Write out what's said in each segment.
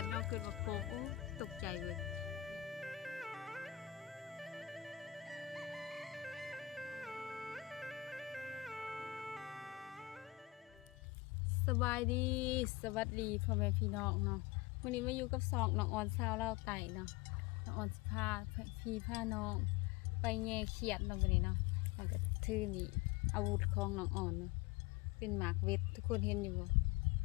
หันเอาขึ้นมาโค้งโอ้ตกใจเลยสบายดีสวัสดีพ่อแม่พี่น้องเนาะวันนี้มาอยู่กับสองน้องออนสาวเล่าไต่เนาะน้องออนสิพาพี่พาน้องไปแง่เขียดเนาะวันนี้เนาะแล้วก็ทื่อนี่อาวุธของน้องออนเนาะเป็นหมากเวททุกคนเห็นอยู่บ่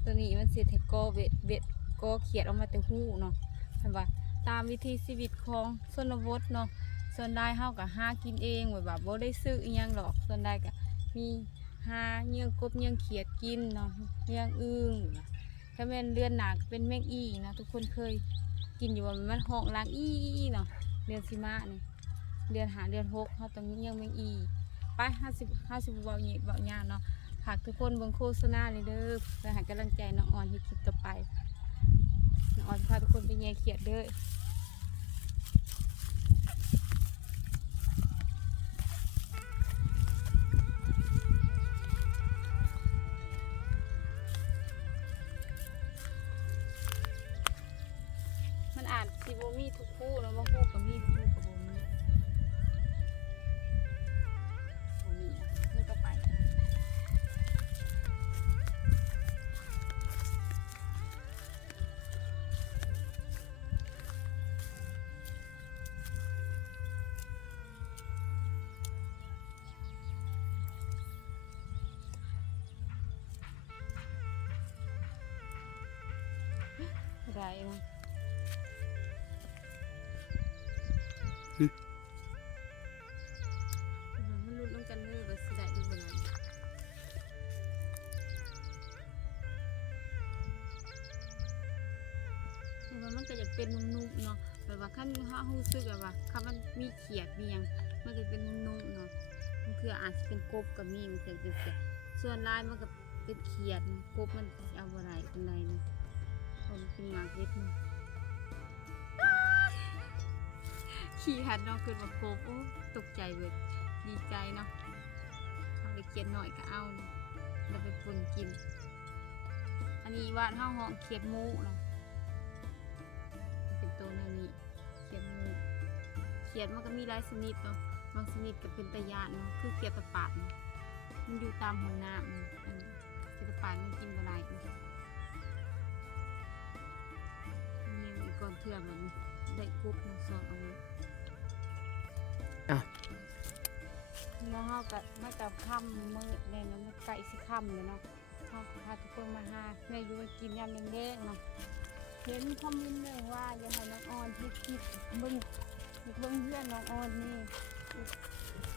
ตัวนี้มันเสียให้กอเวทกอเขียดออกมาแต่หูเนาะเห็นว่าตามวิธีชีวิตของชนบทเนาะส่วนได้เฮาก็หากินเองแบบบ่ได้ซื้ออีหยังหรอกส่วนได้ก็มีหาเยื่อกบเยื่อเขียดกินเนาะเยื่ออึ่งถ้าเป็นเดือนหนาก็เป็นแมงอีนะทุกคนเคยกินอยู่ว่ามันห้องล้างอีเนาะเดือนสิมาเนี่ยเดือนหาเดือน6เขาต้องเยื่อแมงอีไป50เบาเยาเนาะฝากทุกคนเบิ่งโฆษณาเลยเด้อเพื่อให้กำลังใจน้องออนที่คลิปต่อไปน้องออนพาทุกคนไปแย่เขียดเด้อมันอ่านซีโบมีทุกคู่เนาะบางคู่ก็มีทุกคู่กับโบมีนี่ต่อไปได้นะมันลุ้นต้องกันเลยว่าสิได้อีกบ่นั้นมันก็อยากเป็นนุ่มๆเนาะแบบว่าขั้นห้าหูซึกแบบว่าคันมันมีเขียดมียังมันก็เป็นนุ่มๆเนาะมันคืออาจจะเป็นกบกับมีมันจะเป็นเขียดส่วนลายมันก็เป็นเขียดกบมันเอาอะไรเป็นไรเนาะคนเป็นหมากเล็ดเนาะขี่หันน้องขึ้นมาโคบโอ้ตกใจเลยดีใจเนาะเอาไปเขียดหน่อยก็เอาเราไปปนกินอันนี้ว่าห้องเขียดหมูเนาะเป็นตัวแนวนี้เขียดหมูเขียดมันก็มีหลายชนิดเนาะบางชนิดก็เป็นตะยานเนาะคือเขียดตะปาดเนาะมันอยู่ตามหัวน้ำเขียดตะปาดมันกินอะไรนี่มีก้อนเถื่อนแบบได้กุ๊บมาสอนเอาไว้แล้วเขาก็มาจับค่ำมืดเลยนะมันไก่สิค่ำเลยเนาะเขาพาทุกคนมาหาแม่อยู่กินยำแดงๆเนาะเห็นคอมเมนต์หนึ่งว่าอย่าให้น้องออนที่คิดเบิ้งเพื่อนน้องออนนี่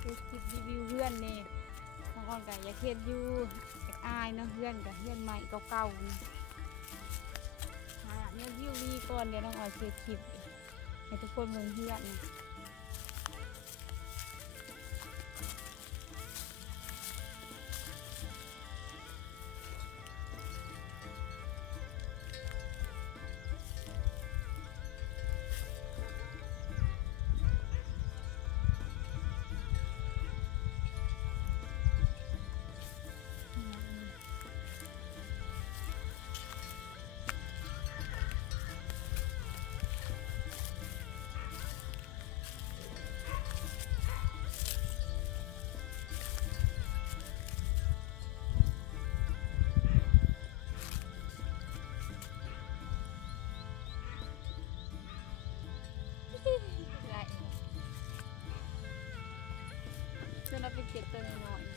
คิดรีวิวเพื่อนนี่น้องออนก็อยากเห็นอยู่อยากอายเนาะเพื่อนกับเพื่อนใหม่เก่าๆเนี่ยวิวดีก่อนเดี๋ยวน้องออนเสียคลิปให้ทุกคนเบิ่งเพื่อนจนเราไปเก็บตัวน้อยๆ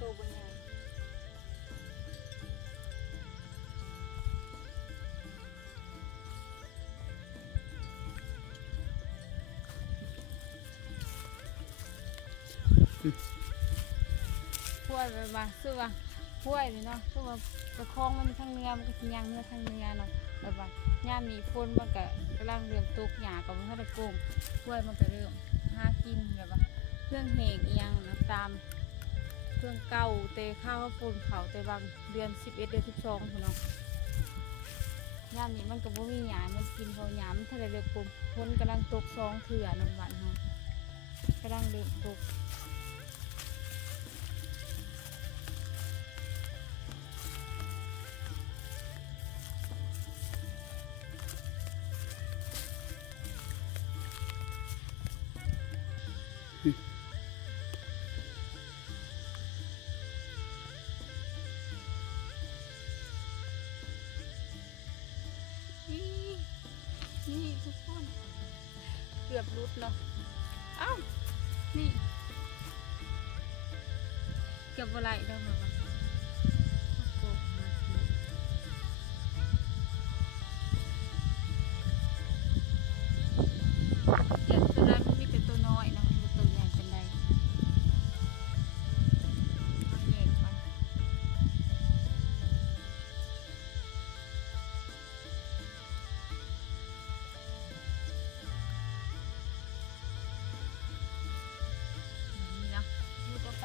ตัวบนยางห้วยไปมาซื้อว่าห้วยเลยเนาะซื้อว่าประคองมันทั้งเนื้อมันก็สิยางเนื้อทั้งเนื้อเนาะแบบว่าย่ามนี้ฝนมันก็กำลังเริ่มตกหญ้ากับมันก็ได้โกงห้วยมันก็เริ่มหากินแบบว่าเครื่องแหงเอียงนะตามเครื่องเก่าเตะข้าวฝนเขาเตะบางเดือน11 เดือน 12คุณเนาะย่ามนี้มันก็บ่มีหญ้ามันกินพอหญ้ามันทะเลเริ่มปุ่มฝนกำลังตก2 เถื่อนั่นวันฮะกำลังเริ่มตก นี่ทุกคนเกือบรุดเนาะอ้าวนี่เกือบอะไรเด้อมาโกะมาสิเดี๋ยวตัวนั้นมันมีแต่ตัวน้อยนะมันตัวใหญ่เป็นไรเอาแยกก่อนนี่เนาะดูต่อไป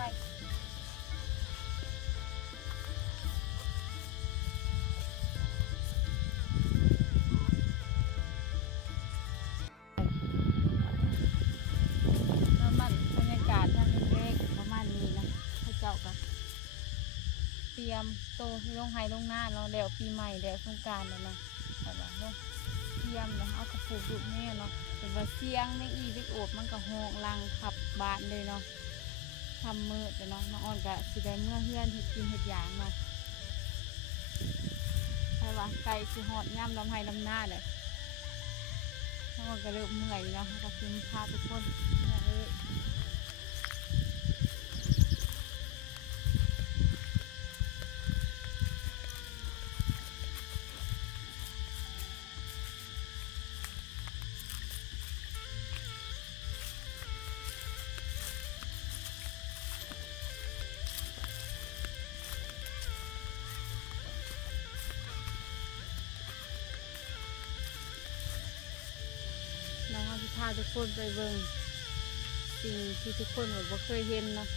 ประมาณบรรยากาศทางเล็กๆประมาณนี้นะเขาเจ้าก็เตรียมโตที่ลงไห้ลงหน้าเราแล้วปีใหม่แล้วสงกรานต์แล้วเนาะแต่ว่าเนาะเตรียมแล้วเอากระปุกลูกแม่เนาะเป็นว่าเสียงไม่อีวิกโอบมันก็ห้องลังขับบานเลยเนาะทำมือแต่เนาะน้องอ่อนก็สิได้เมื่อเฮือนเฮ็ดกินเฮ็ดหยางเนาะใช่ว่าไก่สิหอดย่ำลำไห้ลำหน้าเลยน้องอ่อนก็เริ่มเมื่อยเนาะก็คือพาทุกคนเนี่ยเลยน้องอ่อนสิพาทุกคนไปเบิ่งสิ่งที่ทุกคนแบบว่าเคยเห็นเนาะ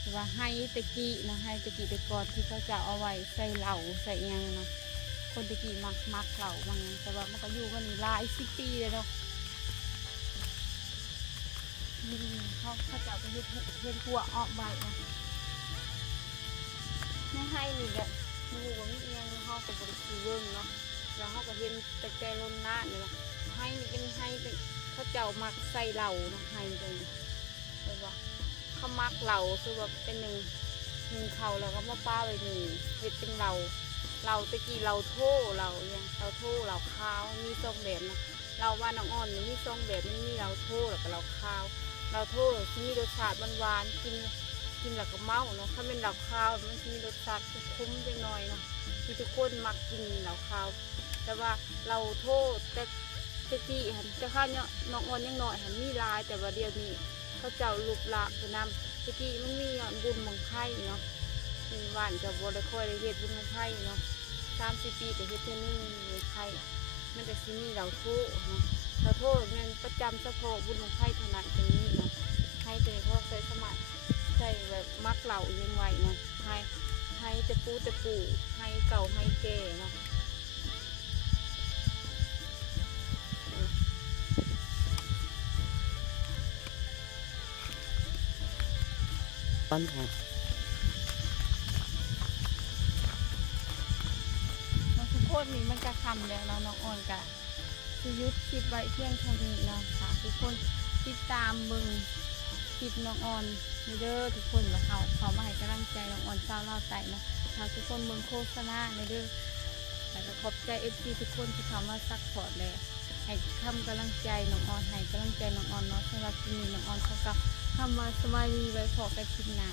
แต่ว่าให้ตะกี้เนาะให้ตะกี้แต่ก่อนที่เขาจะเอาไว้ใส่เหล่าใส่อิหยังเนาะคนตะกี้มักเหล่าบางอย่างแต่ว่ามันก็อยู่กันนี่หลาย10 ปีเลยเนาะนี่เขาจะไปเฮ็ดหัวออกใบเนาะไม่ให้นี่แหละมูว่ามีอิหยังเขาก็บริสุทธิ์เบิ่งเนาะแล้วเขาก็เห็นแต่ใจล้นหน้าเนี่ยนะให้นี่เป็นให้เป็นเขาเจ้ามักใส่เหล่าเนาะให้ตรงนี้แต่ว่าเขามักเหล่าคือแบบเป็นหนึ่งเขาแล้วก็มาป้าไว้หนึ่งเฮ็ดเป็นเหล่าตะกี้เหล่าโท่เหล่าอย่างเหล่าโท่เหล่าข้าวมีสองแบบนะเราว่าน้องอ่อนนี่มีสองแบบมันมีเหล่าโท่แล้วก็เหล่าข้าวเหล่าโท่ที่มีรสชาติหวานๆกินแล้วก็เมาเนาะถ้าเป็นเหล่าข้าวมันมีรสชาติคุ้มๆจังหน่อยเนาะที่ทุกคนมักกินเหล่าข้าวแต่ว่าเหล่าโท่แต่ตะกี้หันแต่ข้าวเนี่ยน้องอ่อนยังน้อยหันมีลายแต่ว่าเดี๋ยวนี้เขาเจ้าลูกหลากคือนำตะกี้มันมีบุญบังไพ่เนาะมีหวานกับบริโภคได้เฮ็ดบุญบังไพ่เนาะ30 ปีกับเฮ็ดเท่านึงบังไพ่มันจะมีเหล่าโท่เนาะเหล่าโท่เนี่ยประจำเฉพาะบุญบังไพ่ถนัดอย่างนี้เนาะให้ตัวพ่อใส่สมัครใส่แบบมักเหล่ายังไหวเนาะให้แต่ปูให้เก่าให้แก่เนาะต้นแห่ทุกคนนี่มันจะคำแล้วเนาะน้องอ่อนกะจะยุดคลิปไว้เพียงเท่านี้เนาะค่ะทุกคนติดตามเบิ่งคลิปน้องอ่อนเด้อทุกคนแล้วเขามาให้กำลังใจน้องอ่อนเศร้าเล่าใจเนาะเขาทุกคนเบิ่งโฆษณาเด้อแล้วก็ขอบใจFCทุกคนที่เขามาซัพพอร์ตเลยให้ทำกำลังใจน้องอ่อนให้กำลังใจน้องอ่อนเนาะสำหรับที่นี่น้องอ่อนเขาก็ทำมาสบายดีไว้พอกันคลิปหน้า